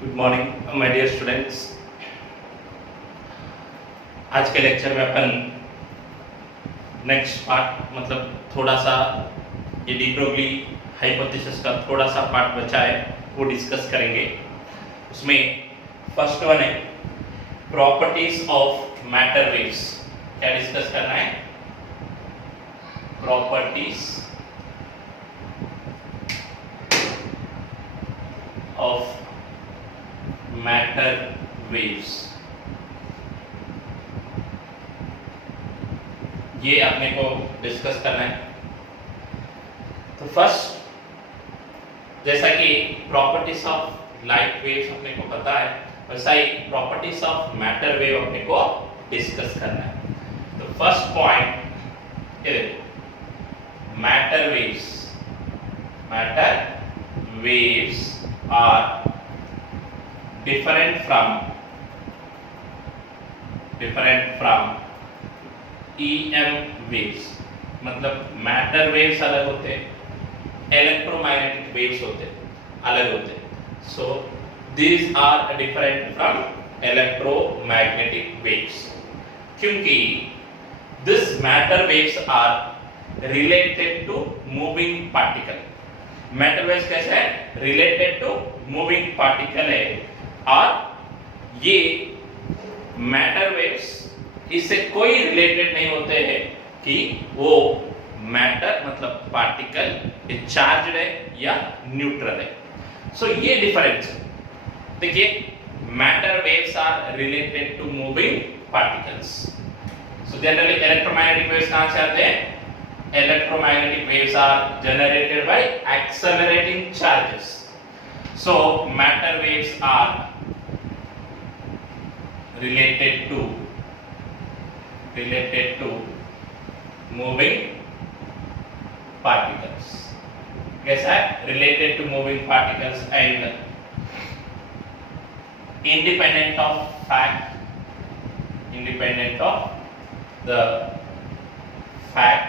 Good morning my dear students. आज के lecture में अपन नेक्स्ट पार्ट मतलब थोड़ा सा ये डी ब्रोगली हाइपोथेसिस का थोड़ा सा पार्ट बचा है वो डिस्कस करेंगे। उसमें फर्स्ट वन है प्रॉपर्टीज ऑफ मैटर वेव्स। क्या डिस्कस करना है? Properties of matter waves. ये अपने को डिस्कस करना है। तो फर्स्ट जैसा कि प्रॉपर्टीज ऑफ लाइट वेव्स अपने को पता है, वैसा ही प्रॉपर्टीज ऑफ मैटर वेव अपने को डिस्कस करना है। तो फर्स्ट पॉइंट ये देखो, matter waves are different from EM waves। मतलब मैटर वेव्स अलग होते हैं, इलेक्ट्रोमैग्नेटिक वेव्स अलग होते हैं। So these are different from electromagnetic waves, क्योंकि this matter waves are related to moving particle. Matter waves कैसे है? रिलेटेड टू मूविंग पार्टिकल है, और ये मैटर वेव्स इससे कोई रिलेटेड नहीं होते हैं कि वो मैटर मतलब पार्टिकल चार्ज्ड है या न्यूट्रल है। सो ये डिफरेंस देखिए, matter waves are related to moving particles. So generally electromagnetic waves कहां से आते हैं? Electromagnetic waves are generated by accelerating charges. So matter waves are related to moving particles। कैसा है? Related to moving particles and independent of the fact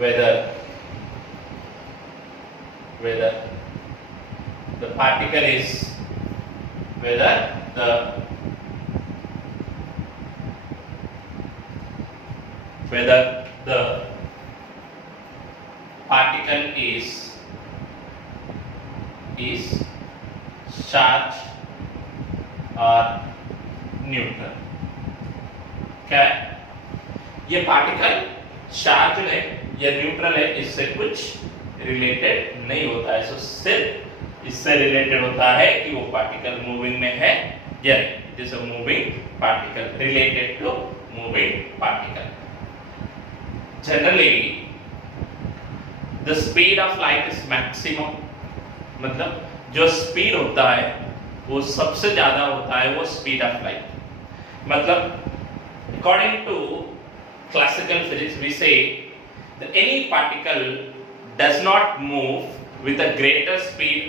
whether the particle is whether the particle is charged or neutral। क्या है? ये particle charge है या neutral है, इससे कुछ रिलेटेड नहीं होता है। सो सिर्फ इससे रिलेटेड होता है कि वो पार्टिकल मूविंग में है या नहीं। It is a moving particle, related to moving particle. Generally the speed of light is maximum, मतलब जो स्पीड होता है वो सबसे ज्यादा होता है, वो स्पीड ऑफ लाइट। मतलब according to classical physics we say that any particle does not move with a greater speed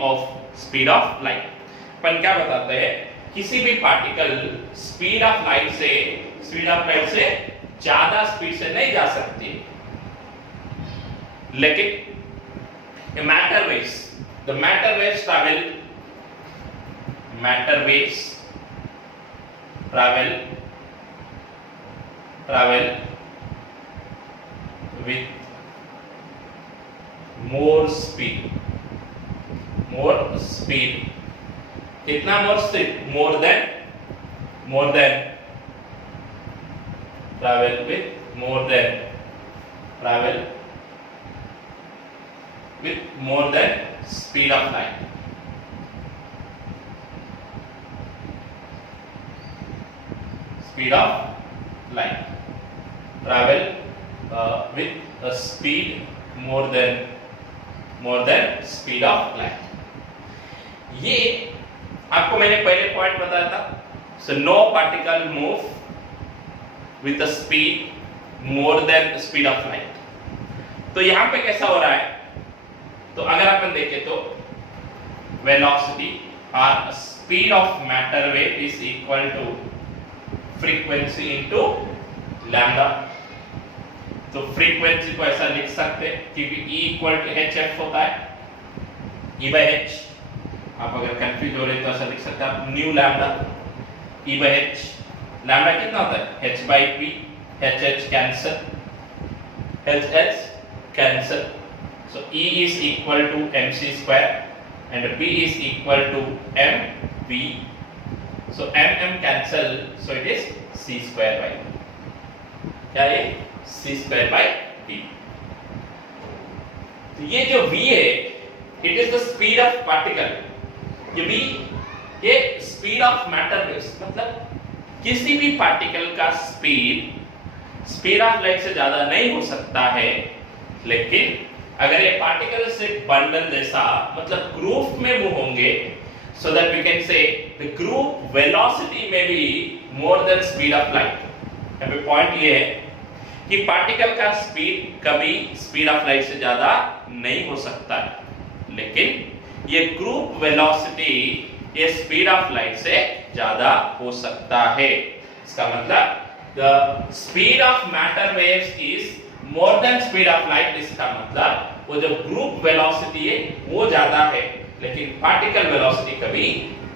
of light। अपन क्या बताते हैं? किसी भी पार्टिकल स्पीड ऑफ लाइट से ज्यादा स्पीड से नहीं जा सकती, लेकिन matter waves travel with more speed। कितना more speed? more than travel with more than speed of light। travel with a speed more than speed of light। ये आपको मैंने पहले पॉइंट बताया था। so no particle move with a speed more than speed of light। तो यहां पे कैसा हो रहा है? तो अगर अपन देखें तो velocity or speed of matter wave is equal to frequency into lambda। तो फ्रीक्वेंसी को ऐसा लिख सकते हैं क्योंकि E equal to H F होता है, E बाई एच। आप अगर कंफ्यूज हो रहे तो ऐसा लिख सकते हैं आप nu lambda E by H. Lambda कितना होता है H by P, H H cancel, H H cancel, so E is equal to M C square and P is equal to M P, so M M cancel, so it is C square by क्या है सी square by we. तो ये जो v है it is the speed of particle, ये v ये speed of matter waves, मतलब किसी भी पार्टिकल का स्पीड ऑफ लाइट से ज्यादा नहीं हो सकता है, लेकिन अगर ये पार्टिकल से बंडल जैसा मतलब ग्रुप में मूव होंगे, so that we can say the group velocity may be more than speed of light। अभी पॉइंट ये है कि पार्टिकल का स्पीड कभी स्पीड ऑफ लाइट से ज्यादा नहीं हो सकता है, लेकिन ये ग्रुप वेलोसिटी ये स्पीड ऑफ लाइट से ज्यादा हो सकता है। इसका मतलब the speed of matter waves is more than speed of light, इसका मतलब वो जो ग्रुप वेलोसिटी है वो ज्यादा है, लेकिन पार्टिकल वेलोसिटी कभी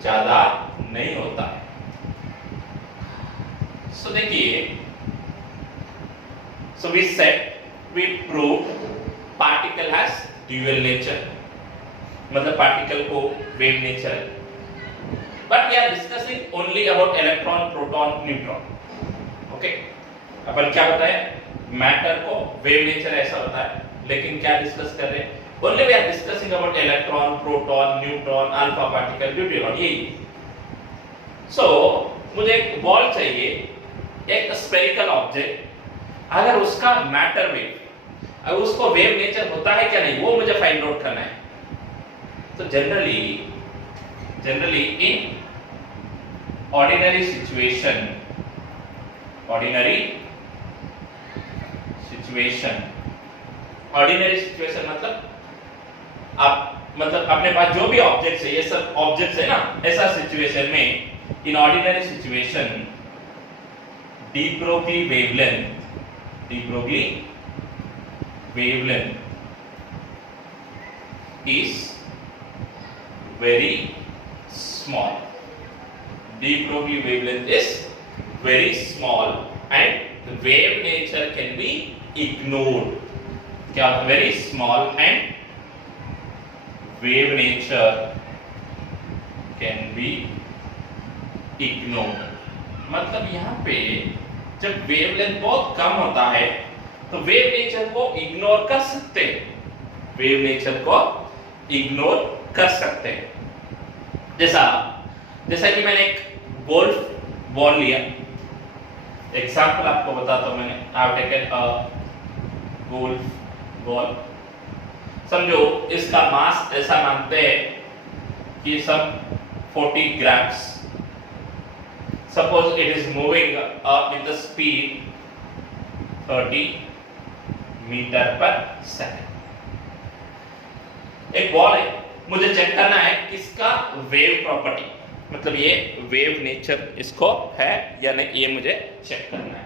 ज्यादा नहीं होता है। सो देखिए, so we said we proved particle has dual nature, मतलब पार्टिकल को वेव नेचर है, but we are discussing only about electron, proton, neutron। Okay, अपन क्या बताया मैटर को वेव नेचर ऐसा होता है, लेकिन क्या डिस्कस कर रहे हैं only we are discussing about electron, proton, neutron, alpha particle, deuteron, यही। so मुझे एक बॉल चाहिए, एक स्फेरिकल ऑब्जेक्ट, अगर उसका मैटर वेव अगर उसको वेव नेचर होता है क्या नहीं वो मुझे फाइंड आउट करना है। तो जनरली इन ऑर्डिनरी सिचुएशन मतलब आप मतलब अपने पास जो भी ऑब्जेक्ट्स है, ये सब ऑब्जेक्ट्स है ना, ऐसा सिचुएशन में in ordinary situation de Broglie wavelength is very small. De Broglie wavelength is very small and the wave nature can be ignored. क्या very small and wave nature can be ignored। मतलब यहाँ पे जब wavelength बहुत कम होता है तो wave nature को इग्नोर कर सकते हैं, वेव नेचर को इग्नोर कर सकते हैं। जैसा कि मैंने एक गोल्फ बॉल लिया, एग्जांपल आपको बताता हूं, मैंने I have taken a golf ball, समझो इसका मास ऐसा मानते हैं कि some 40 grams, suppose it is moving with the speed 30 metre per second. एक बॉल है, मुझे चेक करना है किसका वेव प्रॉपर्टी, मतलब ये वेव नेचर इसको है या नहीं, ये मुझे चेक करना है।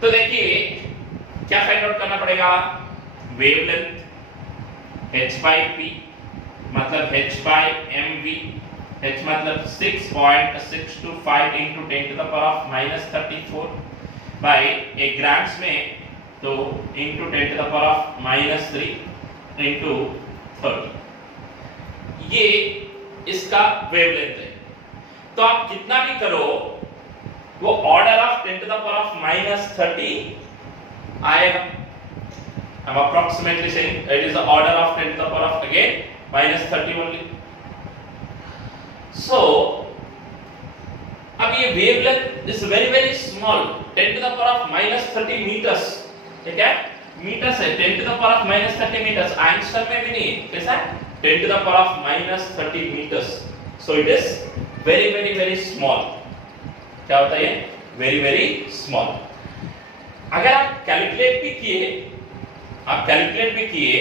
तो देखिए क्या फाइंड आउट करना पड़ेगा, वेवलेंथ h by p मतलब h by mv, h मतलब 6.625 into 10 to the power of -34 by एक ग्राम्स में तो into 10 to the power of -3 into 30, ये इसका वेवलेंथ है। तो आप कितना भी करो वो order of 10 to the power of -30 आएगा। I'm approximately saying it is the order of 10 to the power of again -30 only। So अब ये wavelength is very small, 10 to the power of -30 metres, ठीक है मीटर्स है, 10 to the power of -30 metres, Einstein में भी नहीं कैसा 10 to the power of -30 metres. So it is very small. क्या होता है ये वेरी स्मॉल। अगर आप कैलकुलेट भी किए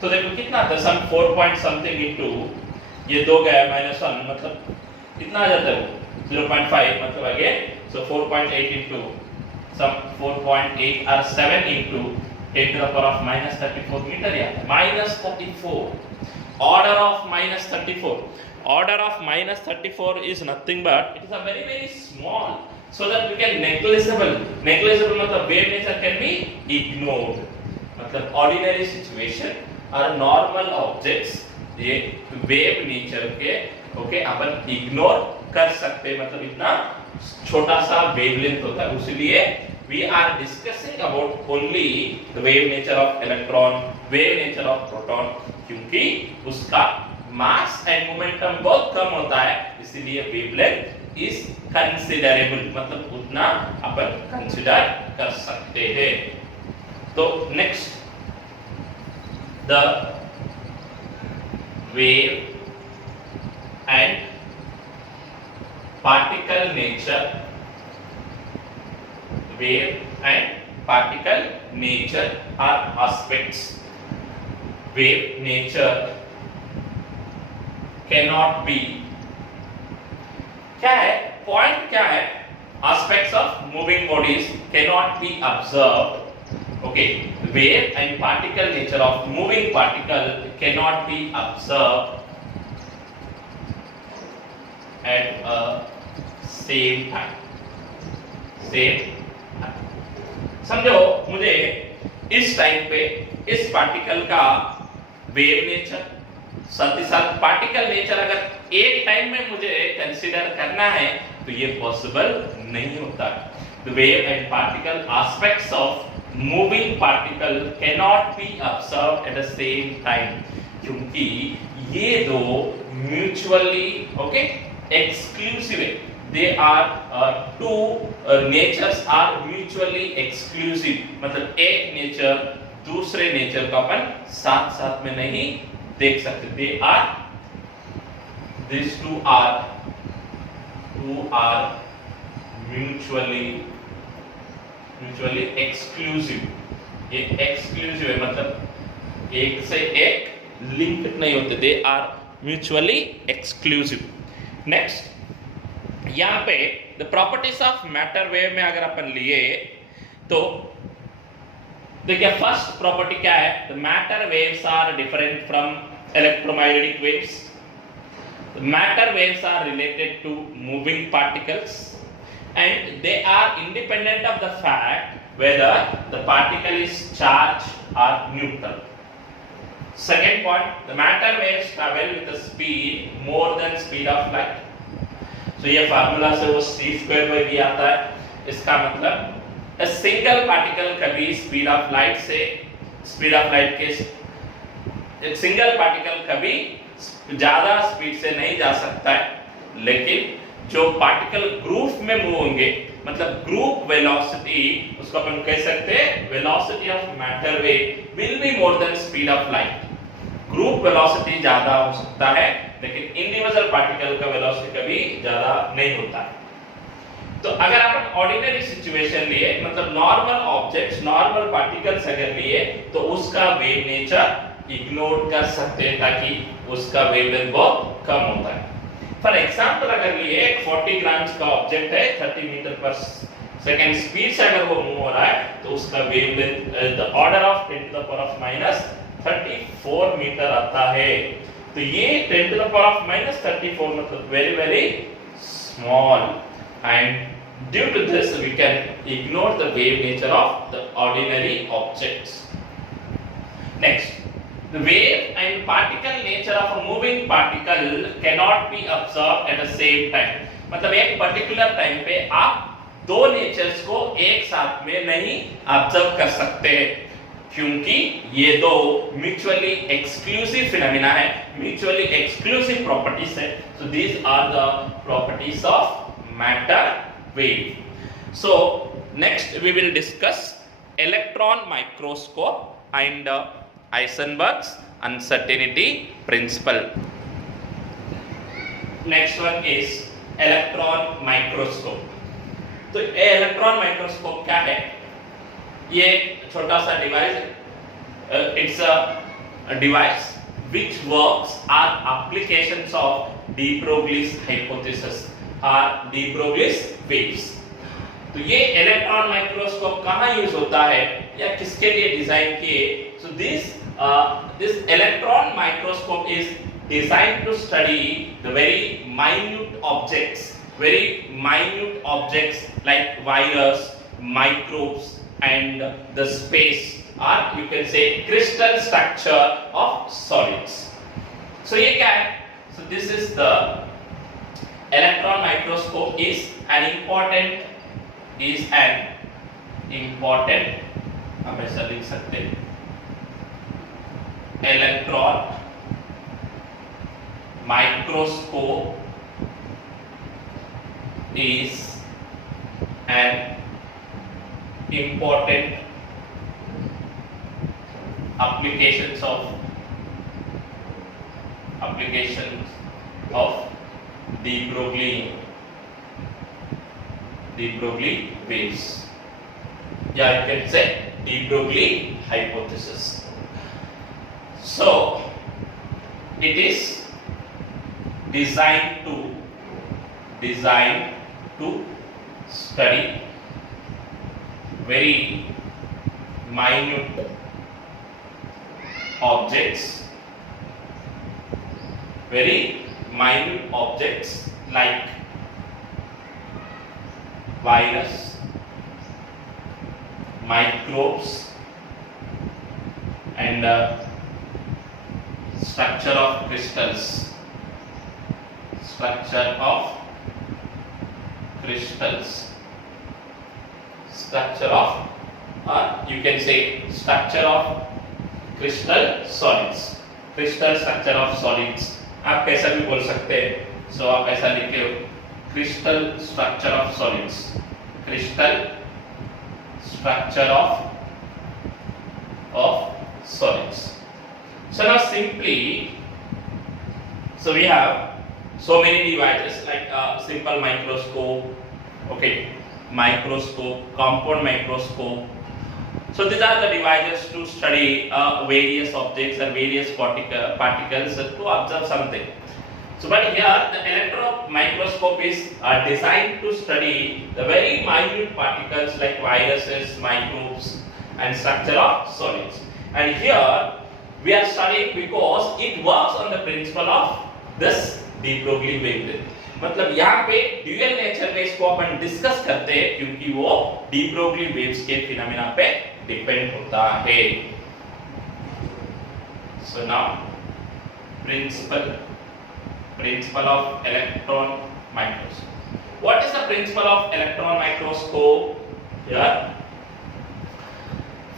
तो देखो कितना आता है, सम 4 पॉइंट समथिंग इनटू ये 2 गया -1 मतलब कितना आ जाता है वो 0.5 मतलब आगे, सो 4.8 इनटू सम 4.8 और 7 into 10 to the power of -34 metre या -34। order of minus 34. Order of minus 34 is nothing but it is a very small, so that we can negligible मतलब wave nature can be ignored. मतलब ordinary situation और normal objects ये wave nature के okay अपन ignore कर सकते, मतलब इतना छोटा सा वेवलेंथ होता है, इसलिए we are discussing about only the wave nature of electron, wave nature of proton, क्योंकि उसका मास एंड मोमेंटम बहुत कम होता है, इसीलिए वेवलेंथ इज कंसीडरेबल, मतलब उतना अपन कंसीडर कर सकते हैं। तो next the wave and particle nature, wave and particle nature are aspects. Wave nature cannot be, क्या है पॉइंट, क्या है aspects of moving bodies cannot be observed. Okay, wave and particle nature of moving particle cannot be observed at a same time. Same, समझो मुझे इस time पे इस particle का वेव नेचर साथ ही साथ पार्टिकल नेचर अगर एक टाइम में मुझे कंसीडर करना है तो ये पॉसिबल नहीं होता। The wave and particle aspects of moving particle can not be observed at the same time, क्योंकि ये दो म्यूचुअली ओके एक्सक्लूसिव है। They are two natures are mutually exclusive, मतलब एक नेचर दूसरे नेचर को अपन साथ साथ में नहीं देख सकते। They are, these two are mutually exclusive। ये exclusive है, मतलब एक से एक लिंक नहीं होते। They are mutually exclusive। Next, यहाँ पे the properties of matter wave में अगर अपन लिए तो देखिए फर्स्ट प्रॉपर्टी क्या है, the matter waves are different from electromagnetic waves. The matter waves are related to moving particles and they are independent of the fact whether the particle is charge और neutral. Second point, the matter waves travel with the speed more than speed of light. तो ये formula से वो c² by v आता है। इसका मतलब a single particle कभी स्पीड ऑफ लाइट के एक सिंगल पार्टिकल कभी ज्यादा स्पीड से नहीं जा सकता है, लेकिन जो पार्टिकल ग्रुप में मूव होंगे मतलब ग्रुप वेलोसिटी, उसको अपन कह सकते हैं velocity of matter wave will be more than speed of light. Group velocity ज्यादा हो सकता है लेकिन इंडिविजुअल पार्टिकल का वेलोसिटी कभी ज्यादा नहीं होता है। तो अगर अपन ऑर्डिनरी सिचुएशन लिए मतलब नॉर्मल ऑब्जेक्ट्स नॉर्मल पार्टिकल्स अगर लिए तो उसका वेव नेचर इग्नोर कर सकते हैं ताकि उसका वेवलेंथ बहुत कम होता है। फॉर एग्जांपल अगर लिए एक 40 ग्राम्स का ऑब्जेक्ट है 30 मीटर पर सेकंड स्पीड से अगर वो मूव हो रहा है तो उसका wavelength the order of 10 to the power of -34 metre आता है। तो ये 10 to the power of -34 मतलब very small, and due to this we can ignore the wave nature of the ordinary objects. Next, the wave and particle nature of a moving particle cannot be observed at the same time। मतलब एक particular time पे आप दो natures को एक साथ में नहीं ऑब्जर्व कर सकते क्योंकि ये दो म्यूचुअली एक्सक्लूसिव फिनोमेना है, म्यूचुअली एक्सक्लूसिव प्रॉपर्टीज है। So these are the properties of matter wave. So next we will discuss electron microscope and Heisenberg's uncertainty principle। Next one is electron microscope. तो electron microscope क्या है? ये छोटा सा device, it's a device which works are applications of de Broglie's hypothesis or de Broglie's waves। तो ये electron microscope कहाँ use होता है या किसके लिए डिजाइन किए? So this this electron microscope is designed to study the very minute objects like virus, microbes, and the space, or you can say crystal structure of solids. So ये क्या है? So this is the electron microscope is an important हम ऐसा लिख सकते हैं, electron microscope is an important applications of de Broglie waves, yeah, you can say de Broglie hypothesis. So it is designed to study very minute objects like virus, microbes, and structure of crystals, you can say structure of crystal structure of solids, आप कैसा भी बोल सकते हैं. सो आप ऐसा लिखे हो, crystal structure of solids. So now simply, so we have so many devices like simple microscope, okay, microscope, compound microscope. So these are the devices to study various objects and various particles to observe something. So but here the electron microscope is designed to study the very minute particles like viruses, microbes, and structure of solids. And here we are studying because it works on the principle of this de Broglie wavelength. मतलब यहाँ पे dual nature waves को अपन discuss करते हैं क्योंकि वो de Broglie waves के phenomena पे डिपेंड होता है. So now principle of electron microscope. What is the principle of electron microscope? Here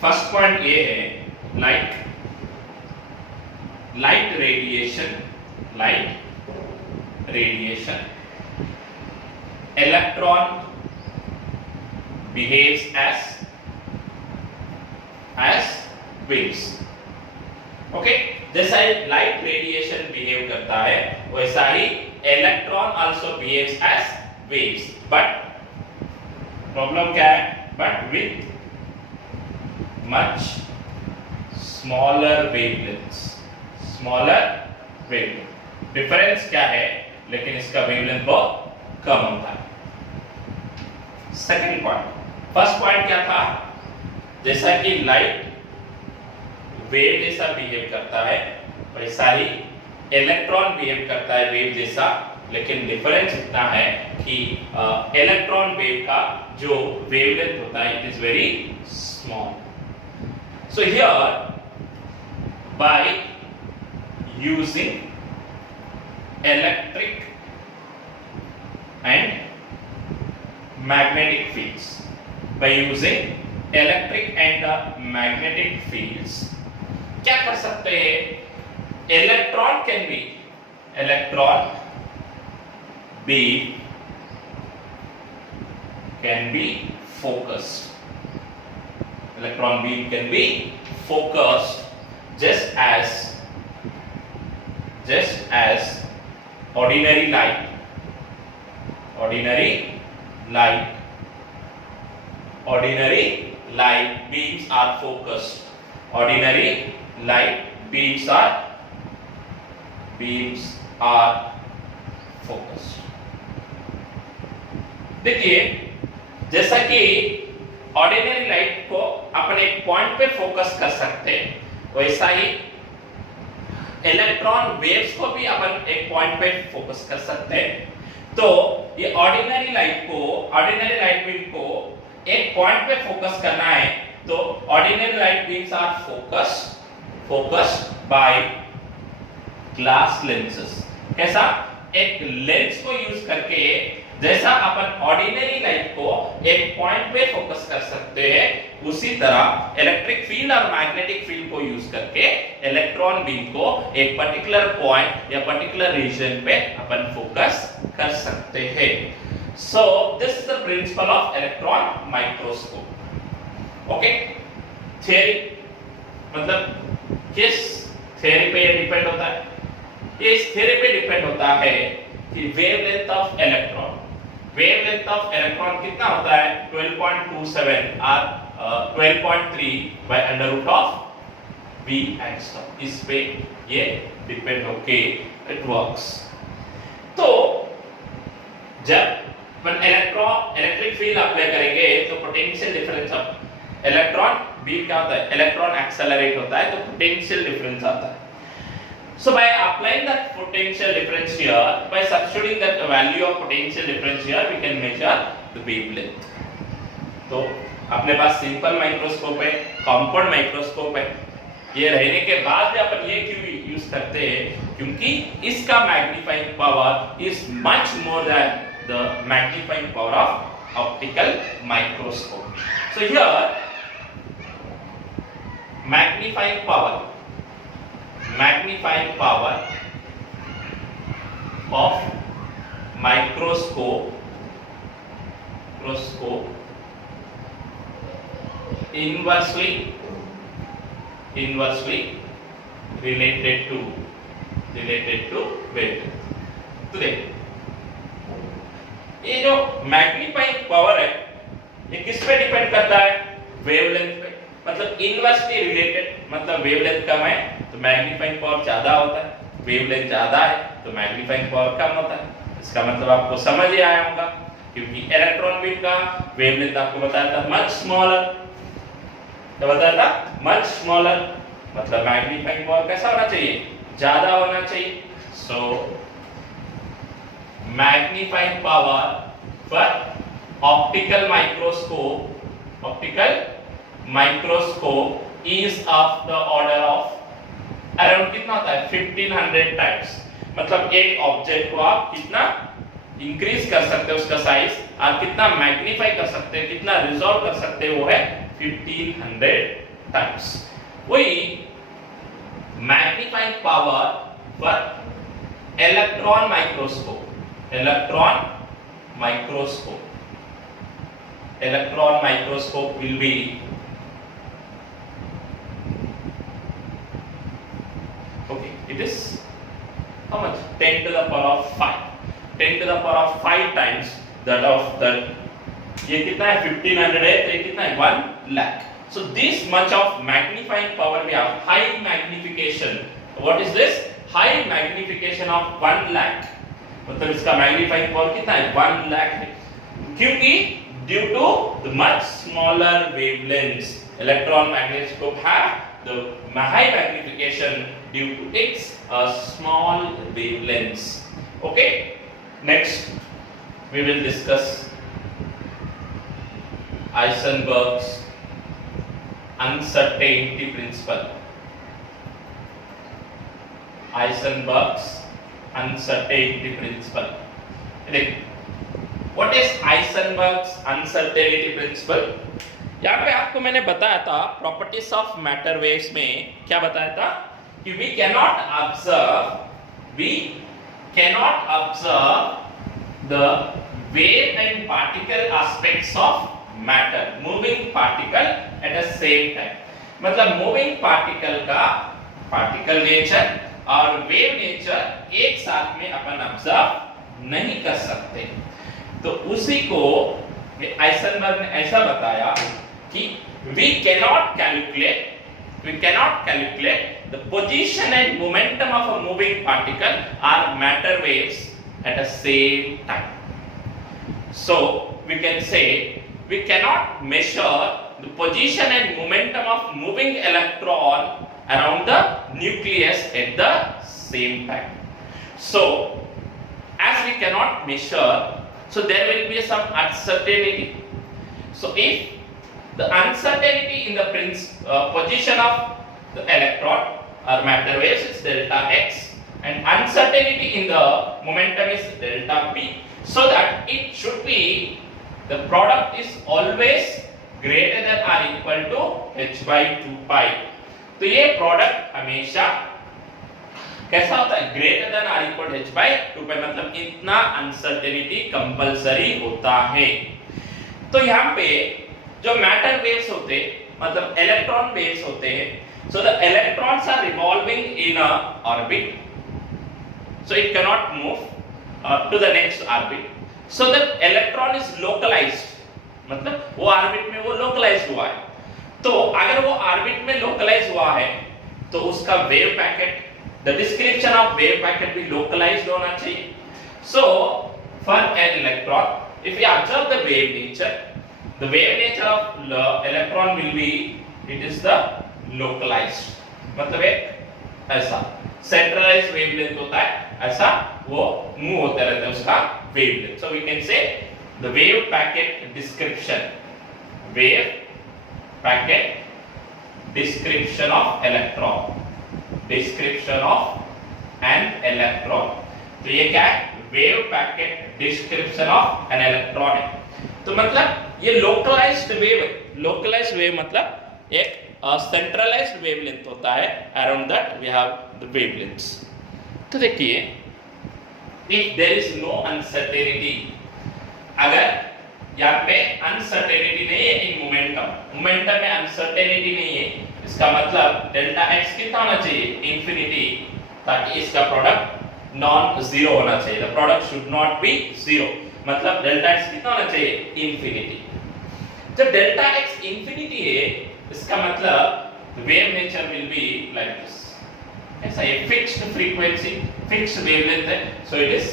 first point ये है, like light radiation, electron behaves as waves. Okay, जैसा लाइट रेडिएशन बिहेव करता है वैसा ही electron also behaves as waves, but problem क्या है, but with much smaller wavelengths. Difference क्या है, लेकिन इसका वेवलेंथ बहुत कम होता है. सेकंड पॉइंट, फर्स्ट पॉइंट क्या था, जैसा कि लाइट वेव जैसा बिहेव करता है वैसा ही इलेक्ट्रॉन बिहेव करता है वेव जैसा, लेकिन डिफरेंस इतना है कि इलेक्ट्रॉन वेव का जो वेवलेंथ होता है it is very small. So here by using electric and magnetic fields, by using electric and magnetic fields क्या कर सकते हैं, electron can be focused. Electron beam can be focused just as ordinary light beams are focused. Ordinary light beams are focused. देखिए जैसा कि ordinary light को अपन एक point पे फोकस कर सकते हैं, वैसा ही इलेक्ट्रॉन वेव्स को भी अपन एक पॉइंट पे फोकस कर सकते हैं। तो ये ऑर्डिनरी लाइट बीम को एक पॉइंट पे फोकस करना है, तो ordinary light beams are focused by glass lenses. कैसा? एक लेंस को यूज करके, जैसा अपन ऑर्डिनरी लाइट को एक पॉइंट पे फोकस कर सकते हैं, उसी तरह इलेक्ट्रिक फील्ड और मैग्नेटिक फील्ड को यूज करके इलेक्ट्रॉन बीम को एक पर्टिकुलर पॉइंट या पर्टिकुलर रीजन पे अपन फोकस कर सकते हैं। So this is the principle of electron microscope. Okay, theory मतलब किस थियरी पे ये डिपेंड होता है? ये इस थियरी पे डिपेंड होता है कि वेवलेंथ ऑफ इलेक्ट्रॉन कितना होता है? 12.27 और 12.3 by under root of v angstrom। इस पे ये डिपेंड होके इट वर्क्स। तो जब अपन इलेक्ट्रिक फील्ड अप्लाई करेंगे तो potential difference of electron beam क्या होता है? इलेक्ट्रॉन एक्सेलरेट होता है, तो पोटेंशियल डिफरेंस आता है। So by applying that potential difference here, by substituting that value of potential difference here, we can measure the wavelength। तो अपने पास सिंपल माइक्रोस्कोप है, कंपाउंड माइक्रोस्कोप है। ये रहने के बाद भी अपन ये क्यों यूज करते हैं? क्योंकि इसका magnifying power is much more than the magnifying power of optical microscope. So here magnifying power of microscope inversely related to wavelength। तो देख, ये जो मैग्नीफाइंग पावर है ये किस पे डिपेंड करता है? वेवलेंथ पे। मतलब इनवर्सली रिलेटेड, मतलब वेवलेंथ कम है तो मैग्नीफाइंग पावर ज्यादा होता है, वेवलेंथ ज्यादा है तो मैग्नीफाइंग पावर कम होता है। इसका मतलब आपको समझ ही आया होगा, क्योंकि इलेक्ट्रॉन बीम का वेवलेंथ आपको बताया था मच स्मॉलर, तो बताया था मच स्मॉलर, मतलब मैग्नीफाइंग पावर कैसा होना चाहिए? ज्यादा होना चाहिए। So magnifying power for optical microscope is of the order of around कितना होता है? 1500 टाइम्स। मतलब एक ऑब्जेक्ट को आप कितना इंक्रीज कर सकते हैं उसका साइज, और कितना मैग्नीफाई कर सकते हैं, कितना रिजॉल्व कर सकते हैं, वो है 1500 टाइम्स। वही magnifying power for electron microscope will be okay, it is how much? 10 to the power of 5 times that of that। ये कितना है? 1500 है, तो ये कितना है? 1 lakh। So this much of magnifying power we have, high magnification। What is this? High magnification of 1 lakh। मतलब इसका मैग्नीफाइंग पावर कितना है? 1 लाख है। क्योंकि due to the much smaller wavelengths, electron magnetoscope have the high magnification due to its small wavelengths। Okay, next we will discuss Heisenberg's uncertainty principle। Heisenberg's uncertainty principle। What is Heisenberg's uncertainty principle? यहाँ पे आपको मैंने बताया था properties of matter waves में, क्या बताया था कि we cannot observe the wave and particle aspects of matter, moving particle at the same time। मतलब मूविंग पार्टिकल का पार्टिकल नेचर और वेव नेचर एक साथ में अपन ऑब्जर्व नहीं कर सकते। तो उसी को हाइसेनबर्ग ने ऐसा बताया कि we cannot calculate the position and momentum of a moving particle or matter waves at the same time। So we can say we cannot measure the position and momentum of moving electron around the nucleus at the same time. So as we cannot measure, so there will be some uncertainty. So if the uncertainty in the position of the electron or matter waves is delta x, and uncertainty in the momentum is delta p, so that it should be the product is always greater than or equal to h by 2 pi. तो ये product हमेशा कैसा होता है, greater than और equal to h by 2 pi, मतलब इतना uncertainty compulsory होता है. तो यहाँ पे जो मैटर वेव्स होते मतलब इलेक्ट्रॉन वेव्स होते हैं, so the electrons are revolving in a orbit, so it cannot move to the next orbit, so the electron is localized, मतलब वो ऑर्बिट में वो लोकलाइज हुआ है. तो अगर वो ऑर्बिट में लोकलाइज हुआ है तो उसका wave packet, the description of wave packet भी लोकलाइज्ड होना चाहिए. So for an electron, if you observe the wave nature of electron will be, it is the localised, मतलब एक ऐसा सेंट्रलाइज्ड वेवलेंथ होता है, ऐसा वो मूव होता रहता है उसका wavelength. So we can say the wave packet description, wave packet description of electron, description of an electron. तो ये क्या है, wave packet description of an electron है. तो मतलब ये लोकलाइज्ड वेव है. लोकलाइज्ड वेव मतलब एक सेंट्रलाइज्ड वेवलेंथ होता है, around that we have the wavelengths. तो देखिए, if there is no uncertainty, अगर यहाँ पे अनसर्टेनिटी नहीं है इन मोमेंटम में अनसर्टेनिटी नहीं है, इसका मतलब डेल्टा x कितना होना चाहिए, इंफिनिटी, ताकि इसका प्रोडक्ट नॉन जीरो होना चाहिए. The product should not be zero, मतलब डेल्टा x कितना होना चाहिए, इंफिनिटी. जब डेल्टा x इंफिनिटी है, इसका मतलब wave nature will be like this, ऐसा ये फिक्स्ड फ्रीक्वेंसी, फिक्स्ड वेवलेंथ है, so it is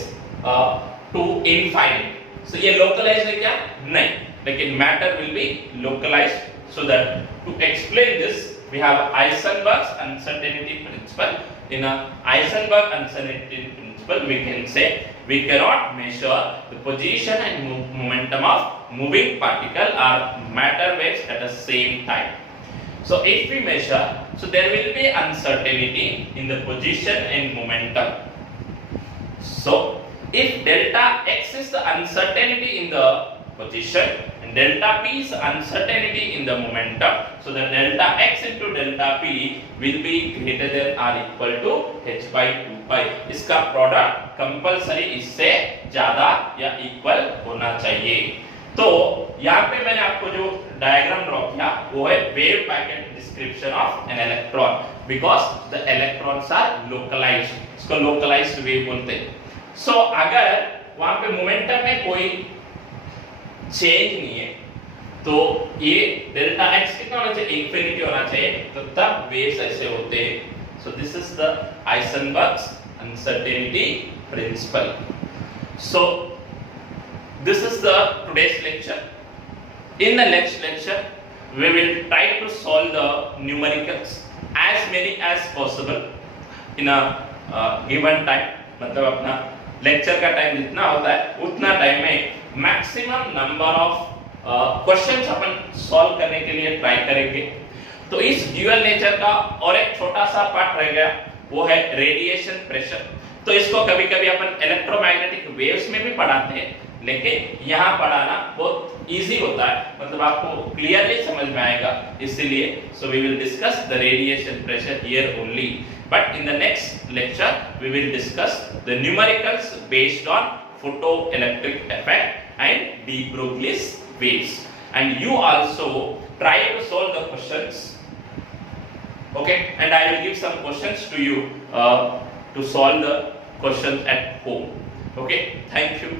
to infinite. So ये लोकलाइज्ड है क्या, नहीं, लेकिन matter will be localised. So that to explain this we have Heisenberg's uncertainty principle. In a Heisenberg uncertainty principle, we can say we cannot measure the position and momentum of moving particle or matter waves at the same time. So if we measure, so there will be uncertainty in the position and momentum. So if delta x is the uncertainty in the position and delta p is uncertainty in the momentum, so the delta x into delta p will be greater than or equal to h by 2 pi. इसका product compulsory इससे ज्यादा या equal होना चाहिए. तो यहाँ पे मैंने आपको जो डायग्राम ड्रॉ किया वो है wave packet description of an electron, because the electrons are localised, इसको लोकलाइज्ड वेव बोलते हैं. सो अगर वहां पे मोमेंटम में कोई चेंज नहीं है तो ये डेल्टा x कितना होना चाहिए, इंफिनिटी होना चाहिए, तो तब वेव्स ऐसे होते हैं. So this is the Heisenberg's uncertainty principle. So this is the today's lecture. In the next lecture we will try to solve the numericals as many as possible in a given time. मतलब अपना lecture का time जितना होता है उतना time में maximum number of questions upon solve करने के लिए ट्राई करेंगे. तो इस ड्यूअल नेचर का और एक छोटा सा पार्ट रह गया, वो है रेडिएशन प्रेशर. तो इसको कभी-कभी अपन इलेक्ट्रोमैग्नेटिक वेव्स में भी पढ़ाते हैं, लेकिन यहाँ पढ़ाना बहुत इजी होता है, मतलब आपको क्लियरली समझ में आएगा, इसीलिए so we will discuss the radiation pressure here only. But in the next lecture we will discuss the numericals based on photoelectric effect and de Broglie's waves, and you also try to solve the questions, okay, and I will give some questions to you to solve the questions at home. Okay, thank you.